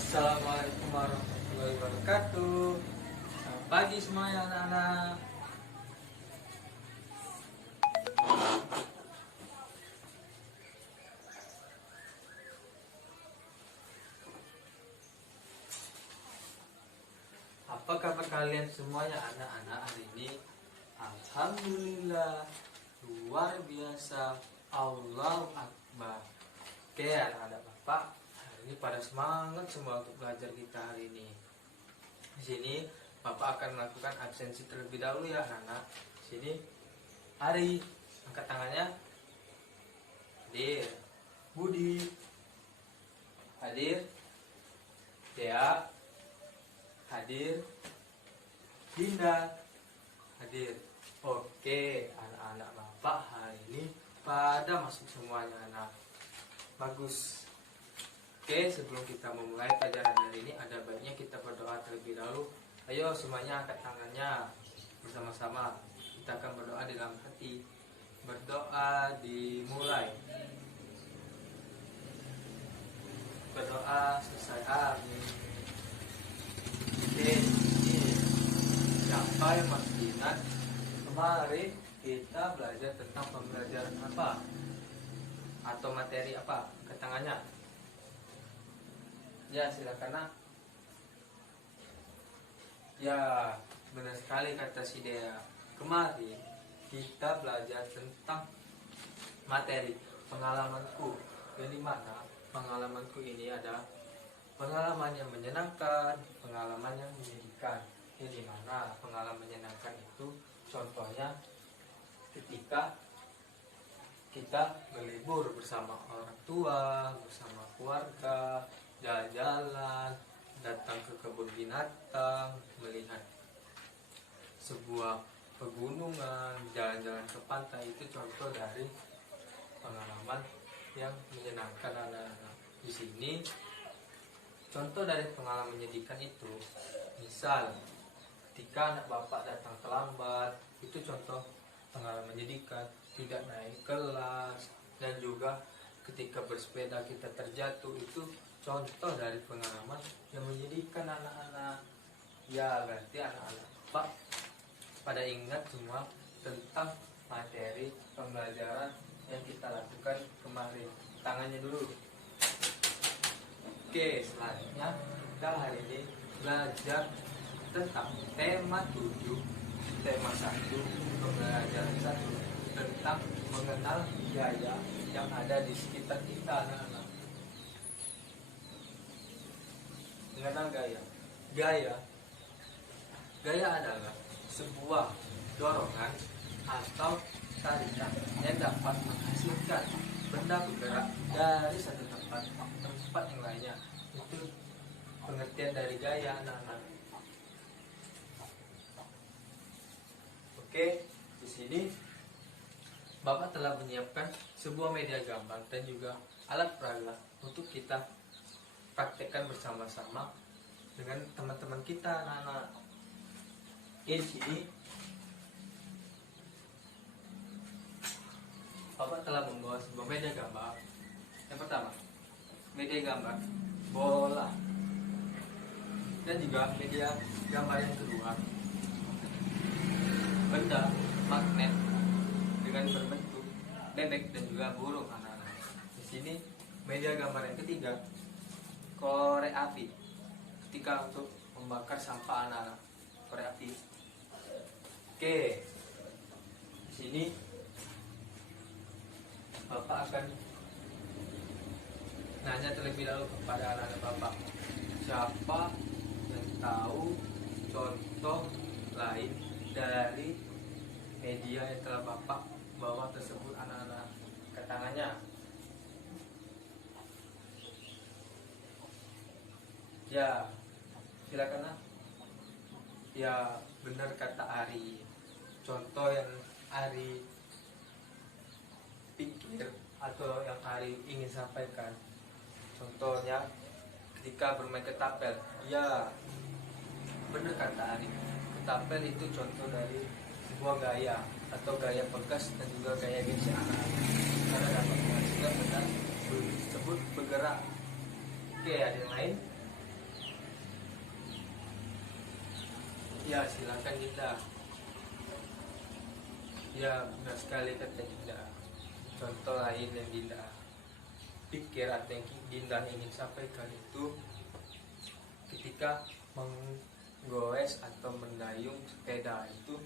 Assalamualaikum warahmatullahi wabarakatuh. Selamat pagi semuanya anak-anak. Apa kabar kalian semuanya anak-anak hari ini? Alhamdulillah, luar biasa, Allahu Akbar. Oke anak-anak Bapak, hari ini pada semangat semua untuk belajar kita hari ini. Di sini Bapak akan melakukan absensi terlebih dahulu ya anak-anak. Di sini Hari, angkat tangannya. Hadir. Budi. Hadir. Dea. Hadir. Dinda. Hadir. Oke, anak-anak Bapak hari ini pada masuk semuanya anak. Bagus. Oke, sebelum kita memulai pelajaran hari ini, ada baiknya kita berdoa terlebih dahulu. Ayo semuanya angkat tangannya bersama-sama. Kita akan berdoa di dalam hati. Berdoa dimulai. Berdoa selesai. Amin. Oke, siapa yang masih ingat kemarin kita belajar tentang pembelajaran apa? Atau materi apa? Angkat tangannya. Ya, silakan nak. Ya, benar sekali kata si Dea. Kemarin kita belajar tentang materi pengalamanku. Jadi mana pengalamanku ini ada pengalaman yang menyenangkan, pengalaman yang menyedihkan. Jadi mana pengalaman menyenangkan itu contohnya ketika kita berlibur bersama orang tua, bersama keluarga, jalan-jalan, datang ke kebun binatang, melihat sebuah pegunungan, jalan-jalan ke pantai, itu contoh dari pengalaman yang menyenangkan anak-anak. Di sini contoh dari pengalaman menyedihkan itu, misal ketika anak bapak datang terlambat, itu contoh pengalaman menyedihkan. Tidak naik kelas, dan juga ketika bersepeda kita terjatuh, itu contoh dari pengalaman yang menyedihkan anak-anak. Ya, berarti anak-anak Pak pada ingat semua tentang materi pembelajaran yang kita lakukan kemarin. Tangannya dulu. Oke, selanjutnya kita hari ini belajar tentang tema 7, tema 1, pembelajaran 1 tentang mengenal gaya yang ada di sekitar kita anak-anak. Mengenal gaya. Gaya adalah sebuah dorongan atau tarikan yang dapat menghasilkan benda bergerak dari satu tempat ke tempat yang lainnya. Itu pengertian dari gaya anak-anak. Oke, di sini Bapak telah menyiapkan sebuah media gambar dan juga alat peraga untuk kita praktekkan bersama-sama dengan teman-teman kita anak-anak. Di sini Bapak telah membawa sebuah media gambar. Yang pertama, media gambar bola, dan juga media gambar yang kedua, benda magnet dengan berbentuk bebek dan juga burung anak-anak. Di sini media gambar yang ketiga, korek api ketika untuk membakar sampah anak-anak. Korek api. Oke, di sini Bapak akan nanya terlebih dahulu kepada anak-anak Bapak, siapa yang tahu contoh lain dari media yang telah Bapak bawa tersebut anak-anak? Angkat tangannya. Ya, silakan nak. Ya, benar kata Ari. Contoh yang Ari pikir atau yang Ari ingin sampaikan, contohnya ketika bermain ketapel. Ya, benar kata Ari. Ketapel itu contoh dari sebuah gaya atau gaya pegas dan juga gaya gesek anak-anak, karena dapat menghasilkan benda tersebut bergerak. Oke, ada yang lain? Ya silakan Dinda. Ya benar sekali kata Dinda. Contoh lain yang Dinda pikir atau yang Dinda ingin sampaikan itu ketika menggoes atau mendayung sepeda itu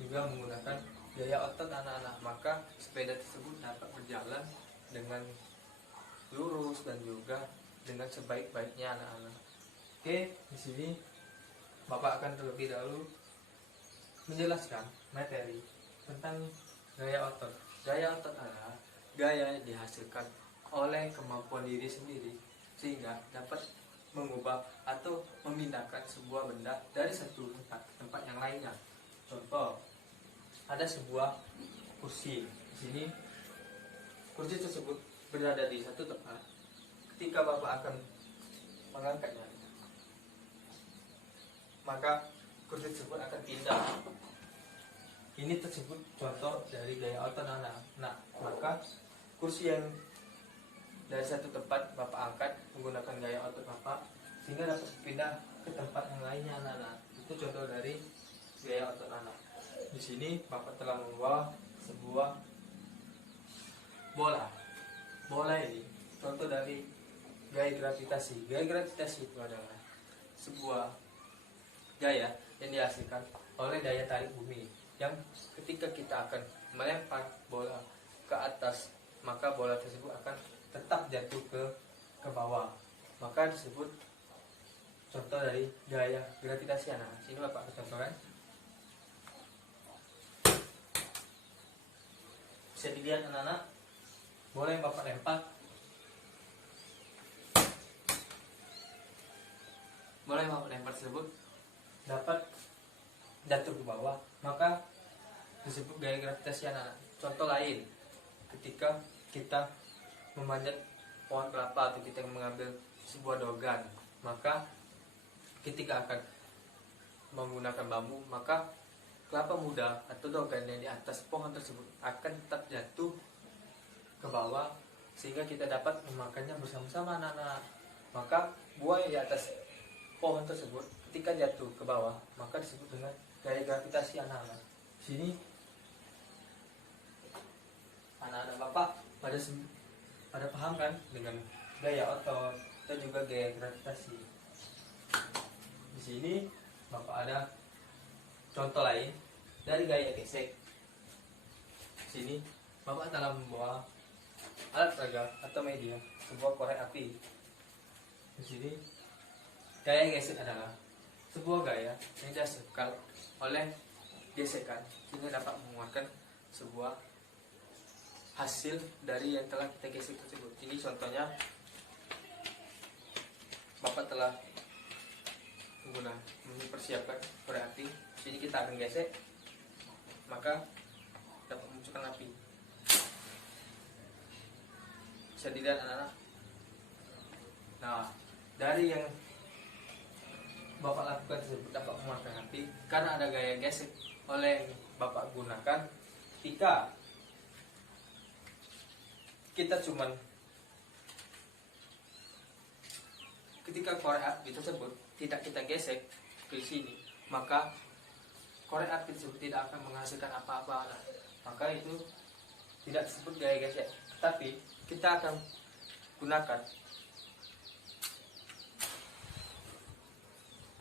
juga menggunakan gaya otot anak-anak, maka sepeda tersebut dapat berjalan dengan lurus dan juga dengan sebaik-baiknya anak-anak. Oke, di sini Bapak akan terlebih dahulu menjelaskan materi tentang gaya otot. Gaya otot adalah gaya yang dihasilkan oleh kemampuan diri sendiri sehingga dapat mengubah atau memindahkan sebuah benda dari satu tempat ke tempat yang lainnya. Contoh, ada sebuah kursi. Di sini kursi tersebut berada di satu tempat. Ketika Bapak akan mengangkatnya, maka kursi tersebut akan pindah. Ini tersebut contoh dari gaya otot anak. Nah, maka kursi yang dari satu tempat Bapak angkat menggunakan gaya otot Bapak sehingga dapat pindah ke tempat yang lainnya anak-anak. Itu contoh dari gaya otot anak. Di sini Bapak telah membawa sebuah bola. Bola ini contoh dari gaya gravitasi. Gaya gravitasi itu adalah sebuah gaya yang dihasilkan oleh daya tarik bumi, yang ketika kita akan melempar bola ke atas, maka bola tersebut akan tetap jatuh ke bawah. Maka disebut contoh dari gaya gravitasi anak. Sini Bapak contohkan. Bisa dilihat anak-anak, bola yang Bapak lempar, bola yang Bapak lempar tersebut dapat jatuh ke bawah, maka disebut gaya gravitasi anak-anak. Contoh lain, ketika kita memanjat pohon kelapa atau kita mengambil sebuah dogan, maka ketika akan menggunakan bambu, maka kelapa muda atau dogan yang di atas pohon tersebut akan tetap jatuh ke bawah sehingga kita dapat memakannya bersama-sama anak-anak. Maka buah yang di atas pohon tersebut ketika jatuh ke bawah, maka disebut dengan gaya gravitasi anak-anak. Sini anak-anak Bapak pada paham kan dengan gaya otot dan juga gaya gravitasi. Di sini Bapak ada contoh lain dari gaya gesek. Di sini Bapak telah membawa alat peraga atau media, sebuah korek api. Di sini gaya gesek adalah sebuah gaya yang dihasilkan oleh gesekan sehingga dapat mengeluarkan sebuah hasil dari yang telah kita gesek tersebut. Ini contohnya Bapak telah mempersiapkan korek api. Sini kita akan gesek, maka dapat memunculkan api. Bisa dilihat anak-anak. Nah, dari yang Bapak lakukan tersebut dapat mengeluarkan api karena ada gaya gesek oleh yang Bapak gunakan. Ketika korek api tersebut tidak kita gesek ke sini, maka korek api tersebut tidak akan menghasilkan apa-apa. Maka itu tidak disebut gaya gesek, tapi kita akan gunakan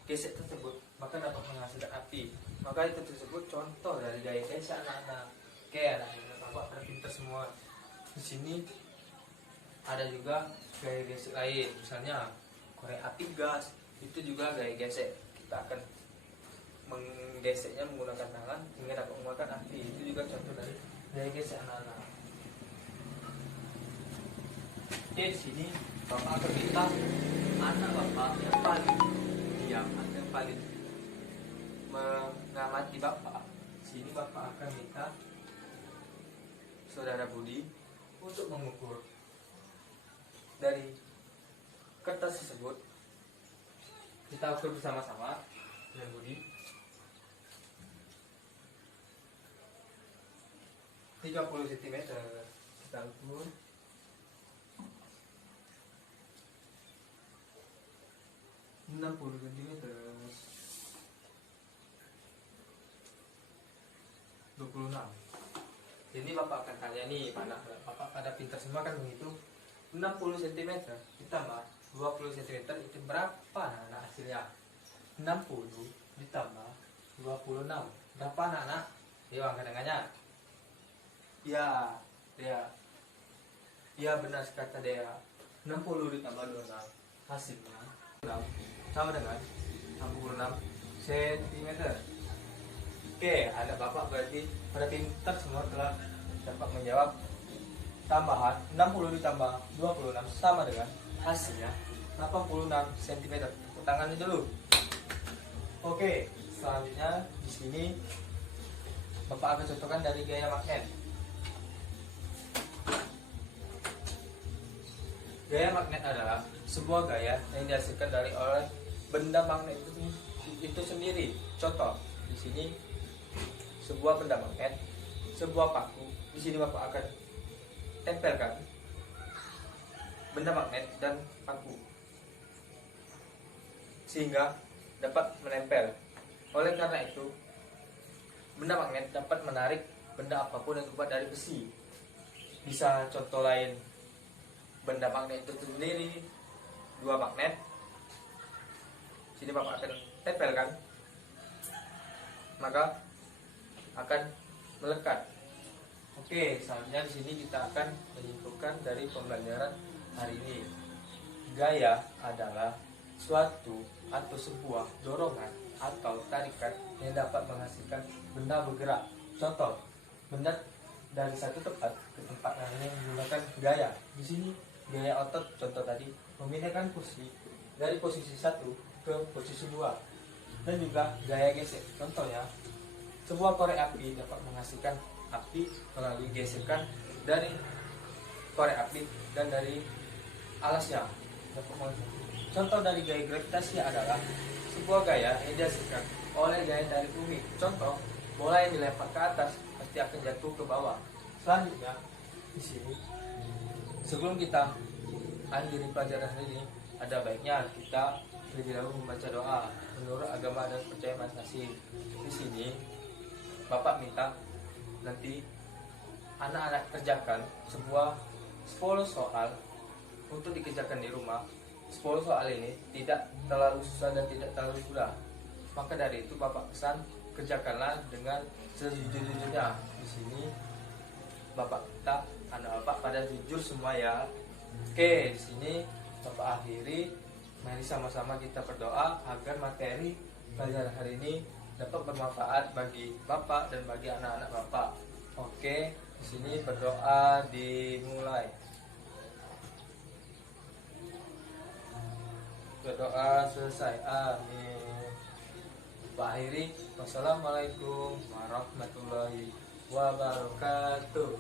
gesek tersebut, maka dapat menghasilkan api. Maka itu tersebut contoh dari gaya gesek anak-anak. Oke anak-anak, Bapak pada pintar semua. Di sini ada juga gaya gesek lain, misalnya korek api gas, itu juga gaya gesek. Kita akan menggeseknya menggunakan tangan hingga dapat mengeluarkan api. Itu juga contoh dari gaya gesek anak-anak. Oke, di sini Bapak akan minta anak Bapak yang paling diam atau yang paling mengamati Bapak. Sini Bapak akan minta Saudara Budi untuk mengukur dari kertas tersebut. Kita ukur bersama-sama dengan Budi. 30 cm kita ukur. 60 cm. 26. Ini Bapak akan tanya nih, Bapak pada pintar semua kan menghitung 60 cm ditambah 20 cm itu berapa anak hasilnya? 60 ditambah 26 berapa anak? Yuk angkat-angkatnya. Ya benar kata dia. 60 ditambah 26 hasilnya 6 sama dengan 66 cm. Oke, ada Bapak berarti pada pintar semua telah dapat menjawab. Tambahan 60 ditambah 26 sama dengan hasilnya 86 cm. Tepuk tangannya dulu. Oke, selanjutnya di sini Bapak akan contohkan dari gaya magnet. Gaya magnet adalah sebuah gaya yang dihasilkan oleh benda magnet itu sendiri. Contoh, di sini sebuah benda magnet, sebuah paku. Di sini Bapak akan tempelkan benda magnet dan paku sehingga dapat menempel. Oleh karena itu, benda magnet dapat menarik benda apapun yang terbuat dari besi. Bisa contoh lain, benda magnet itu sendiri, dua magnet. Sini Bapak akan tempelkan, maka akan melekat. Oke, selanjutnya di sini kita akan menyimpulkan dari pembelajaran hari ini. Gaya adalah suatu atau sebuah dorongan atau tarikan yang dapat menghasilkan benda bergerak. Contoh, benda dari satu tempat ke tempat lain menggunakan gaya. Di sini gaya otot, contoh tadi, memindahkan kursi dari posisi 1 ke posisi 2. Dan juga gaya gesek. Contohnya, sebuah korek api dapat menghasilkan api melalui gesekan dari korek api dan dari alasnya. Contoh dari gaya gravitasi adalah sebuah gaya yang dihasilkan oleh gaya dari bumi. Contoh, bola yang dilempar ke atas pasti akan jatuh ke bawah. Selanjutnya, di sini sebelum kita akhiri pelajaran hari ini, ada baiknya kita terlebih dahulu membaca doa menurut agama dan percaya masing-masing. Di sini Bapak minta nanti anak-anak kerjakan sebuah 10 soal untuk dikerjakan di rumah. 10 soal ini tidak terlalu susah dan tidak terlalu mudah. Maka dari itu Bapak pesan kerjakanlah dengan sejujur-jujurnya. Di sini Bapak minta anak Bapak pada jujur semua ya. Oke, di sini Bapak akhiri. Mari sama-sama kita berdoa agar materi pelajaran hari ini dapat bermanfaat bagi Bapak dan bagi anak-anak Bapak. Oke, di sini berdoa dimulai. Berdoa selesai. Amin. Bapak akhiri. Wassalamualaikum warahmatullahi wabarakatuh.